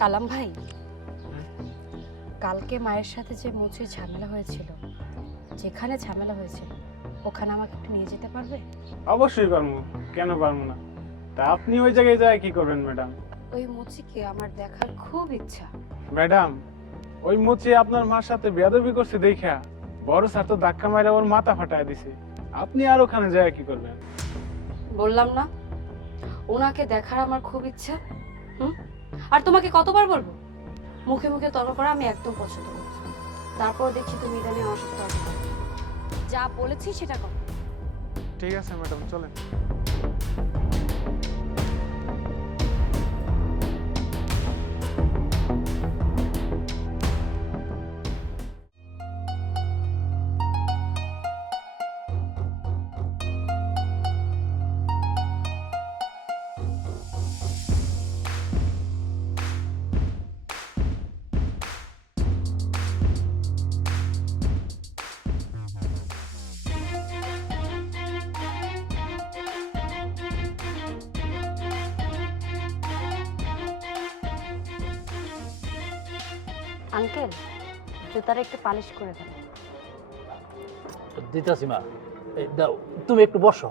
কালাম ভাই কালকে মায়ের সাথে যে মুচির ঝামেলা হয়েছিল যেখানে ঝামেলা হয়েছিল ওখানে আমাকে একটু নিয়ে যেতে পারবে? অবশ্যই পারব কেন পারব না? তা আপনি ওই জায়গায় যায় কি করবেন ম্যাডাম? ওই মুচিকে আমার দেখার খুব ইচ্ছা। ম্যাডাম ওই মুচি আপনার মার সাথে বেয়াদবি করছে দেখা বড় স্যার তো ধাক্কা মারে ওর মাথা ফাটায় দিছে। আপনি আর ওখানে যায় কি করবেন? বললাম না ওনাকে দেখার আমার খুব ইচ্ছা। হুম? আর তোমাকে কতবার বলব? মুখে মুখে তর্ক করা আমি একদম পছন্দ করি তারপর দেখছি তুমি ইদানিং আমার সাথে তর্ক যা বলেছি সেটা কর। ঠিক আছে ম্যাডাম, চলেন। আঙ্কেল জুতাটা একটু পালিশ করে দেন। দিতাসিমা এই দাও তুমি একটু বসো।